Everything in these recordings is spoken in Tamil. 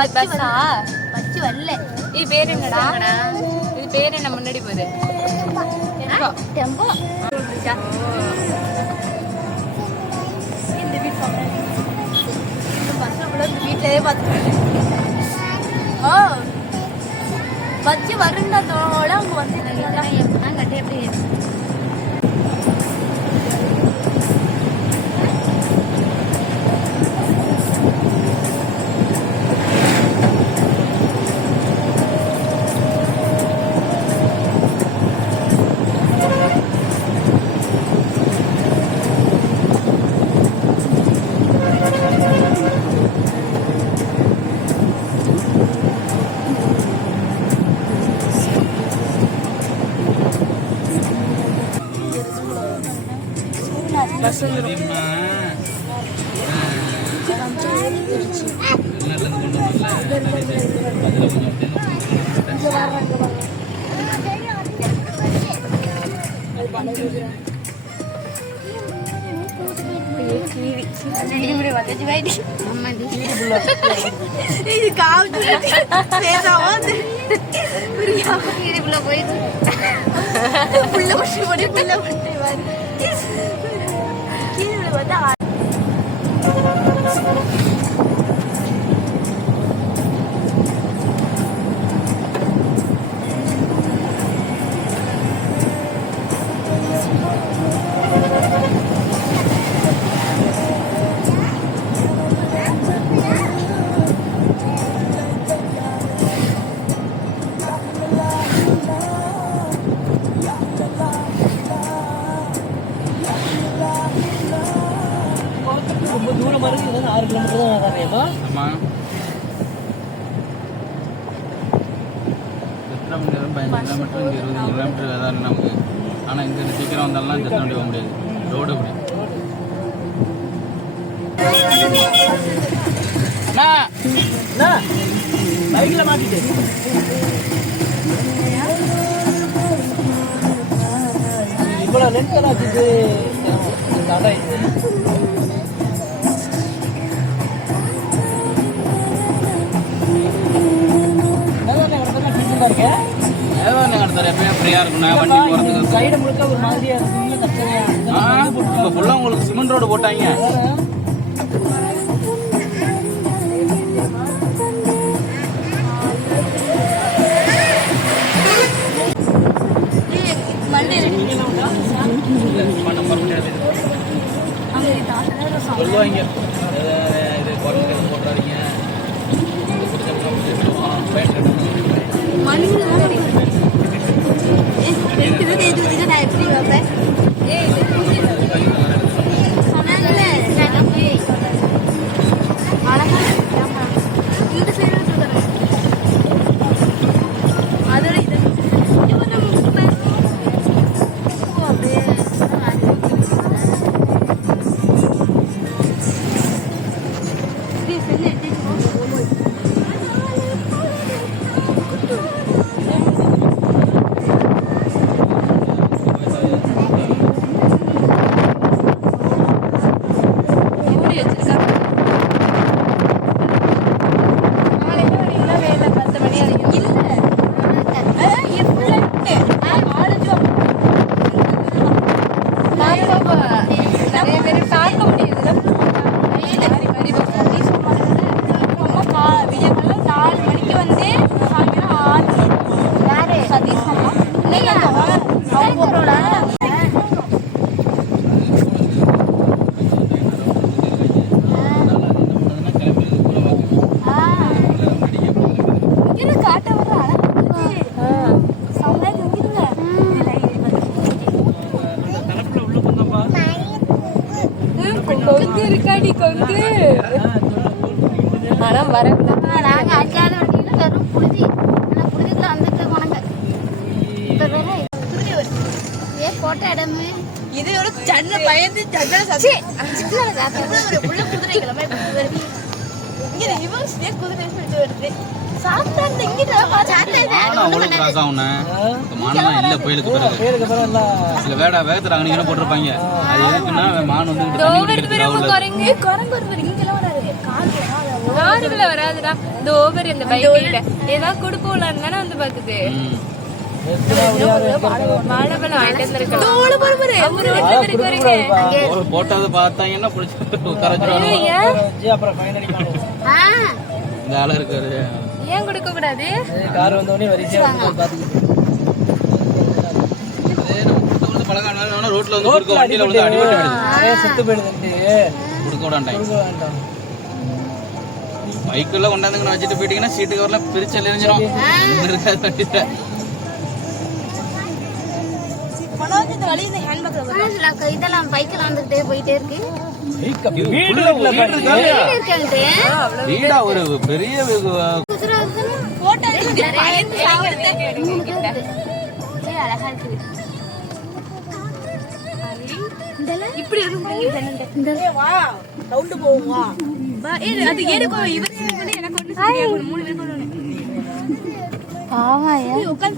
அது பஸ்ஸா? பச்சு வரல. இது பேர் என்னடா? இது பேர் என்ன முன்னாடி போகுது? டெம்போ. இந்த வீட்டு பஸ்ல வீட்டிலே பார்த்துட்டு பச்சு வருங்கத்தோட அவங்க வந்து கட்டி எப்படி பஸ் ரொம்ப தூரமா இருக்கு. 6 கிலோமீட்டர் தான் வரேமா. ஆமா. 15 கிலோமீட்டர் 20 கிலோமீட்டர் தான் நமக்கு. ஆனா இங்க சீக்கிரம் வந்தாலும் ஜெட் வண்டி போக முடியாது. ரோடு அப்படி. பைக்ல மாட்டிட்டு இவ்வளவு நெட்ல ஆச்சுது. சைடு முழுக்க ஒரு மாதிரியா இருக்கு. உங்களுக்கு சிமெண்ட் ரோடு போட்டாங்க. சொல்லுவாங்க இது குரங்கு போட்டுறாதீங்க. இருக்காடி கொங்கு. ஆனா வரல. நாங்க அஞ்சாவது வரைக்கும் வெறும் புழுதி. ஆனா புழுதிக்குள்ள வந்துட்டு போனாங்க. இப்ப வேற புழுதி வருது. போட்ட இடமே இது ஒரு சண்டை பயந்து சண்டை சச்சி சிக்கன சாப்பிட்டு ஒரு புள்ள குதிரைகள மாதிரி வருது. இங்க இவன் ஸ்னேக் குதிரை சொல்லிட்டு வருது. சாப்பிட்டா இங்க ஆனா அவ்வளவு கிராஸ் ஆகும்னா மானம் இல்ல கோயிலுக்கு பிறகு சில வேகத்துல நீங்க போட்டிருப்பாங்க. அது எதுக்குன்னா மான் வந்து குரங்கு குரங்கு வருது. இங்கெல்லாம் வராது. கால் காருக்குள்ள வராதுடா. இந்த ஓவர் இந்த பைக்ல ஏதாவது குடுப்போம்லாம் தானே வந்து பாக்குது. வாழைப்பழம் வாங்கிட்டு வந்திருக்கலாம். போட்டோவை பார்த்தாங்கன்னா அப்புறம் ஃபைனலி இந்த ஆளு இருக்காரு. ஏன் கொடுக்க கூடாது? கார் வந்தோடனே வரிசையா ரோட்ல வந்து கொடுக்க வண்டியில வந்து அடிபட்டு செத்து போயிடுது. கொடுக்க விடாண்டாங்க. பைக்குள்ள கொண்டாந்துங்கன்னு வச்சுட்டு போயிட்டீங்கன்னா சீட்டு கவர்லாம் பிரிச்சு எரிஞ்சிடும். இதெல்லாம் பைக்ல வந்துட்டே போயிட்டே இருக்கு. வீடா ஒரு பெரிய அழகா இருக்கு. இப்படி இருக்கும்.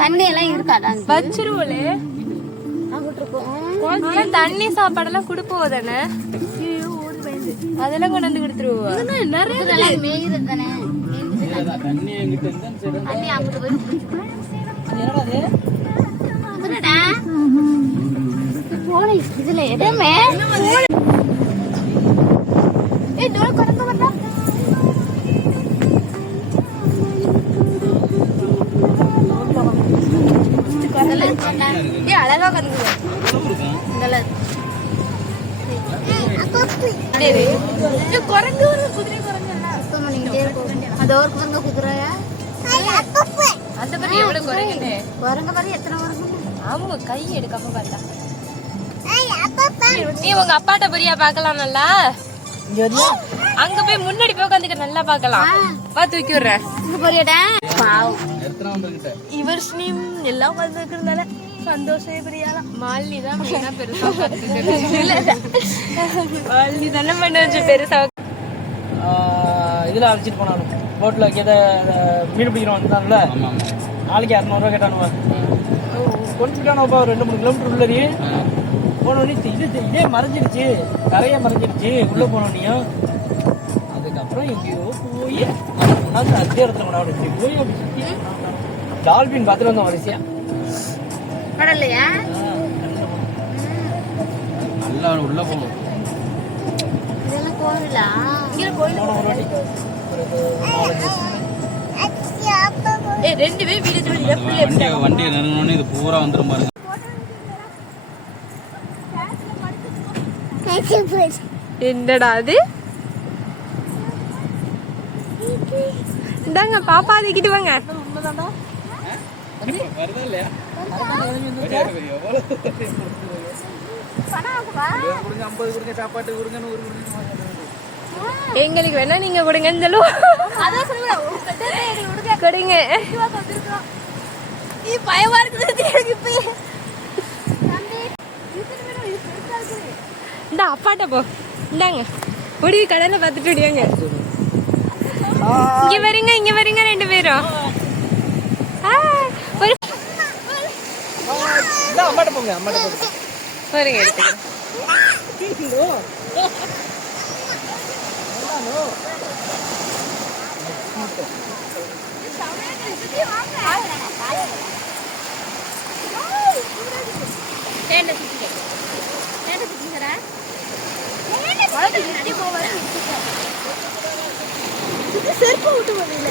தண்ணி எல்லாம் இருக்காதா? வச்சிருவோலே தண்ணி சாப்பாடெல்லாம் குடுப்போம் தானே. அதெல்லாம் கொண்டு வந்து கொடுத்துருவோம். இதுல எதுவுமே அழகா கருது. குரங்கு குதிரை குரங்கு குதிரையா அந்த மாதிரி எவ்வளவு குரங்கு குரங்க பாரு எத்தனை குரங்கு. ஆமா கை எடுக்காம பார்த்தா நீ உங்க அப்பாட்ட போறியா பாக்கலாம். நல்லா அங்க போய் முன்னாடி போய் உட்காந்துக்க நல்லா பாக்கலாம். வா தூக்கி விடுறேன். இவர் ஸ்னீம் எல்லாம் உட்காந்துருக்கிறதுனால சந்தோஷமே புரியாதான். மாலினி தான் மெயினா பெருசா மாலினி தானே பண்ண வச்சு பெருசா. இதுல அழைச்சிட்டு போனாலும் போட்ல கேட்ட மீன் பிடிக்கிறோம் வந்துட்டான்ல. நாளைக்கு 200 கேட்டானுவா. கொண்டுட்டானப்பா ஒரு 2-3 கிலோமீட்டர் உள்ளது போனோடனே இதே மறைஞ்சிருச்சு. கரையா மறைஞ்சிருச்சு உள்ள போனோடனையும். அதுக்கப்புறம் எங்கேயோ போய் அதே இடத்துல கொண்டாடு போய் டால்பின் பார்த்துட்டு வந்தோம் வரிசையா. கடல்லையா நல்லா உள்ள போகும். இதெல்லாம் கோவிலா? போன ஒரு வாட்டி ரெண்டு பேரும் வண்டியை நிறுவனோன்னு இது பூரா வந்துடும் பாருங்க. என்னடா அது? இந்தாங்க பாப்பா அதுக்கிட்டு வாங்க. வருதா இல்லையா? சாப்பாட்டு எங்களுக்கு வேணா நீங்க கொடுங்கன்னு சொல்லுவோம். கொடுங்க. பயமா இருக்குது. இந்த அப்பாட்ட போ. இந்தாங்க ஒடி கடலை பார்த்துட்டு விடியாங்க. இங்க வரீங்க இங்க வரீங்க 2 பேரும். ஒரு அம்மாட்ட போங்க. அம்மாட்ட போங்க. வரீங்க எடுத்துக்கிறேன். செருப்பு விட்டு போகல.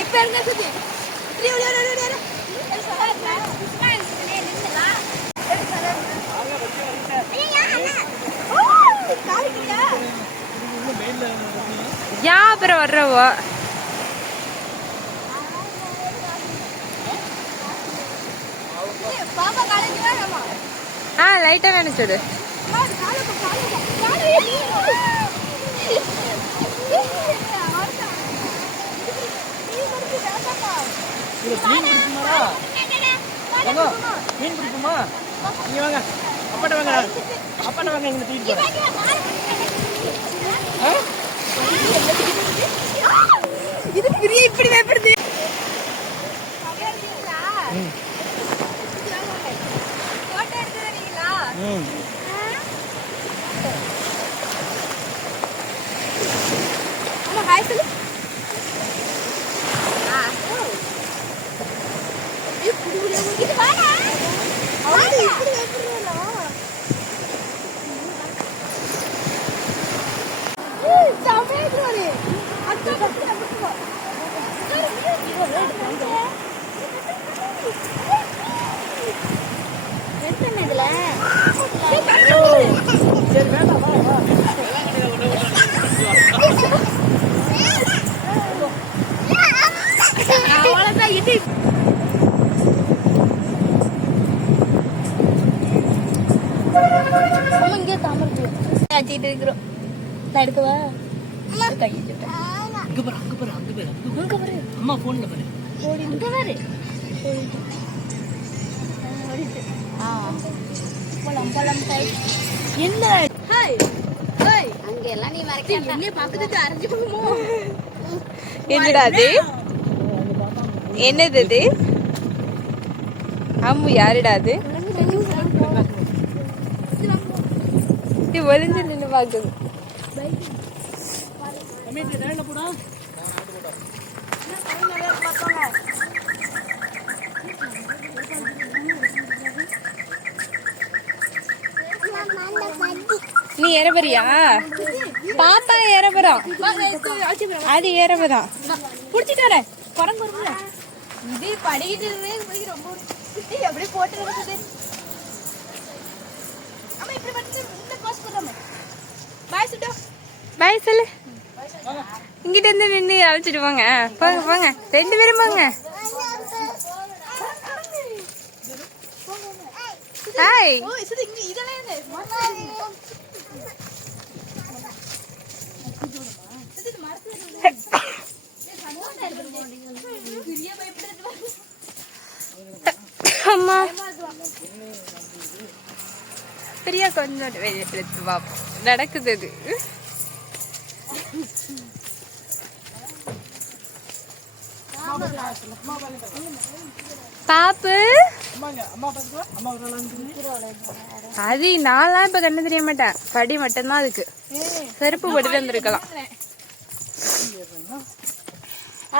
இப்ப இருங்க சுத்தி யா அப்புறம் வர்றவோ லைட்டா நினைச்சது. மீன் பிடிக்குமா? நீங்க வாங்க அப்பாட்ட வாங்க. அப்பாட்ட வாங்க. இங்க தூக்கிட்டு போறேன். பிரியா இப்படி பயப்படுது. போட்டோ எடுத்து வரீங்களா? அம்மா ஹாய் சொல்லு. இது வாடா. அவளே இப்படி பயப்படுறா. சமையல்றாரே. அக்கா பத்தி அப்படி வா. எத்தனை இதுல சரி வேண்டாம் வா வா. அவ்வளவுதான் இது. நம்ம இங்கே தாமரை ஆச்சிட்டு இருக்கிறோம். நான் எடுக்கவா? கையை சுட்டேன். அங்க பாரு அங்க பாரு அங்க பாரு அங்க பாரு. அம்மா போன்ல பாரு. இங்க பாரு. பழம் கை என்ன? Hi hi. அங்க எல்லாம் நீ மறைக்க என்ன பக்கத்துக்கு அரைஞ்சு போகுமோ? என்னடா அது? என்னது அது? அம்மு யாருடா அது? இது ஒளிஞ்சு நின்று பாக்குது. போடா நீ ஏறபறியா? பாப்பா ஏறபறான். அது ஏறபறான். புடிச்சிட்டு வரேன். குரங்கு வரும்ல. இது படிக்கிட்டு போய் ரொம்ப அப்படியே போட்டு இருக்குது. அம்மா இப்படி வந்து இந்த பாஸ் பண்றோமே. பாய் சுட்டோ. பாய் சொல்லு. இங்கிட்ட இருந்து நின்று அழைச்சிட்டு போங்க. போங்க போங்க 2 பேரும் போங்க. ஹாய். ஓ இது இங்க இதெல்லாம் என்ன? அம்மா பிரியா கொஞ்சம் வெளியே எடுத்து பார்ப்போம். நடக்குது அது. பாப்பு அது நான்லாம் இப்ப கண்ணு தெரிய மாட்டேன். படி மட்டும்தான் அதுக்கு. செருப்பு போட்டு வந்திருக்கலாம்.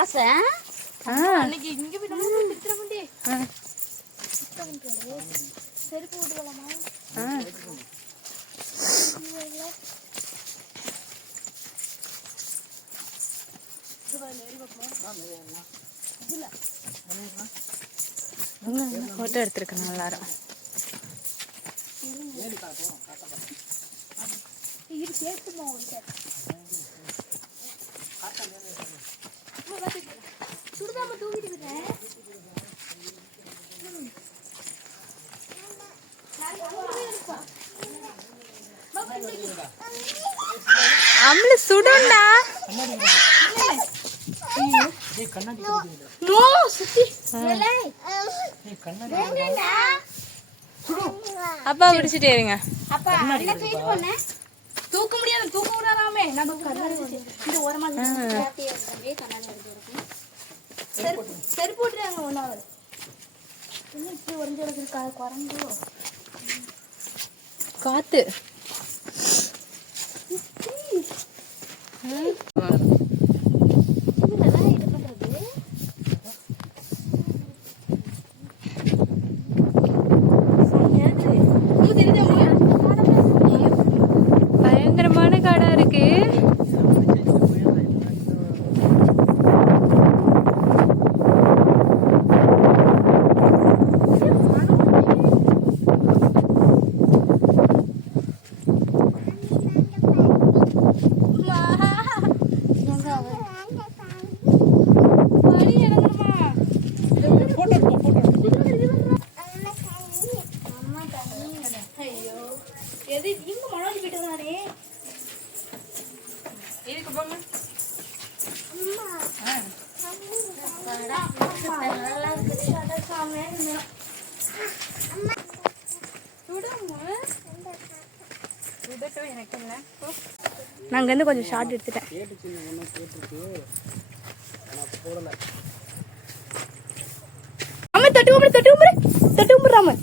ஆசை அன்னைக்கு இங்க போய் நம்ம பித்திர முண்டி. செருப்பு போட்டு வரலாமா? போட்டோ எடுத்திருக்கேன் எல்லாரும். இது சேர்த்துமா சுடுதாம தூக்கிட்டு இருக்கேன். அம்ல சுடுண்டா. நோ சுத்தி அப்பா பிடிச்சிட்டே இருங்க. அப்பா என்ன ட்ரீட் பண்ண தூக்க முடியாது. தூக்க விடாதாமே. நம்ம இந்த ஓரமா அப்படியே கண்ணாடி எடுத்து செருப்பு போட்டுறாங்க. ஒன்னாவது இன்னும் இப்படி உடஞ்சு எடுத்துருக்கா குரங்கு. காத்து பயங்கரமான காடா இருக்கு. எது இங்க மழை போயிட்டு வரானே. இதுக்கு போங்க. நான் அங்கேருந்து கொஞ்சம் ஷார்ட் எடுத்துட்டேன். அம்மா தட்டு கும்பிடு தட்டு கும்பிடு தட்டு கும்பிடுறாம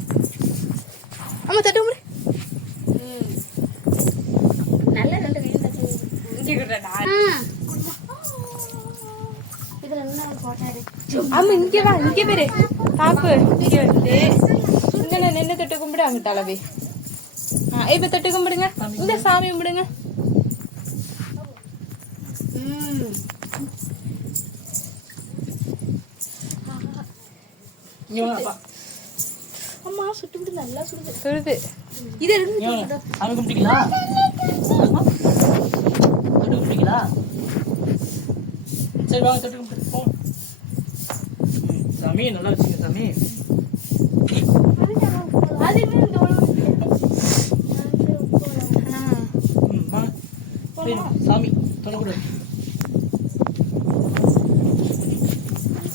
அம்மா தட்டு கும்பிடு நல்ல ரெண்டு மீன் தட்டு இதுல என்ன போட்டா இருக்கு ஆமா இங்க வா இங்க பேரு பாப்பு இங்க வந்து இங்க நான் நின்று தொட்டு கும்பிடு அங்கிட்ட அளவே இப்ப தொட்டு கும்பிடுங்க இந்த சாமி கும்பிடுங்க இங்க வாப்பா. அம்மா சுட்டு விட்டு நல்லா சுடுது சுடுது இது இங்க வாங்க. சாமி கும்பிட்டீங்களா? தொட்டு கும்பிட்டீங்களா? சரி வாங்க தொட்டு கும்பிட்டு போங்க. சாமி நல்லா வச்சுங்க சாமி. வாங்க. சரி, சாமி தொடக்கூடாது.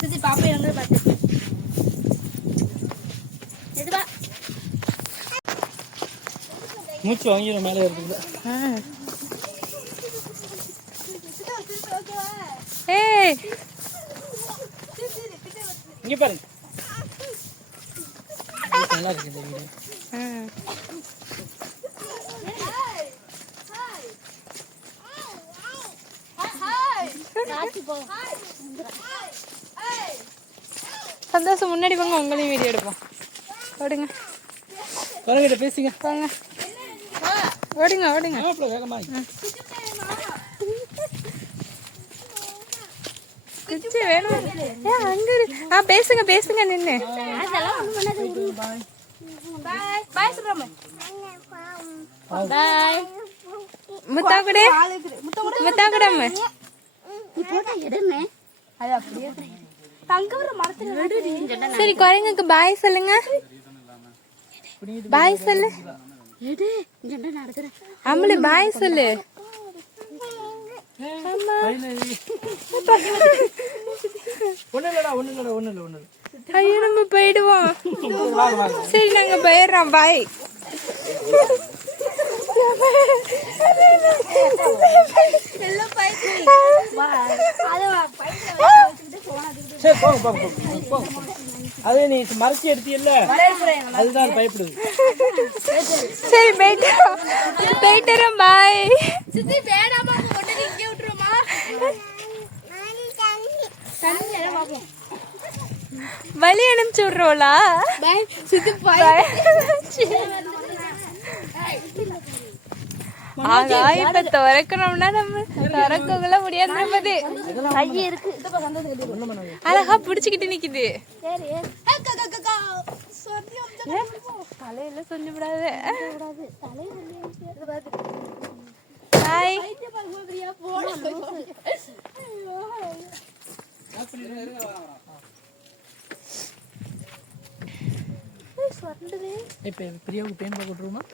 சுத்தி பாப்பா எங்க பார்த்து எதுவா மூச்சு வாங்கிடும் மேலே இருக்குது. ஏய் இங்க பாருங்க. நல்லா இருக்கு இந்த வீடு. சந்தோஷம் முன்னாடி வாங்க உங்களையும் வீடியோ எடுப்போம் ஓடுங்க வரங்கிட்ட பேசுங்க. வாங்க ஓடுங்க ஓடுங்க அவ்வளோ வேகமா குச்சி வேணும் அங்க பேசுங்க பேசுங்க நின்னு அதெல்லாம் ஒண்ணு பண்ணாத விடு பை பை சொல்றேன் பை முத்தா கூட முத்தா கூட அம்மா நீ போட்டா எடுமே அது அப்படியே தங்க வர மரத்துல நடு சரி குரங்குக்கு பாய் சொல்லுங்க பாய் சொல்லு எடு இங்க நடக்குற அம்மளி பாய் சொல்லு ஒண்ணு இல்ல. ஐயோ நம்ம போயிடுவோம் சரி நாங்க போயிடுறோம் பாய் எல்லாம் பைக்கு அது பைக்ல வச்சிட்டு போனதுக்கு சரி போங்க. அதே நீ மறைச்சி எடுத்தீல்ல அதுதான் பயப்படுது. சரி போயிட்டுறோம் பாய் சுத்தி வேடாமா கொண்டு இங்க விட்டுறோமா தண்ணி எல்லாம் பாப்போம் வழி அனுப்பிச்சு விடுறோம்லா பை சுத்தி பை ஆகா இப்ப திறக்கணும்னா நம்ம திறக்கக்குள்ள முடியாது நமது கையே இருக்கு அழகா புடிச்சுக்கிட்டு நிக்குது சரி தலையில சொல்லி விடாது தலையில பாய் இப்ப பிரியாவுக்கு பேன் பார்க்க விட்டுருமா?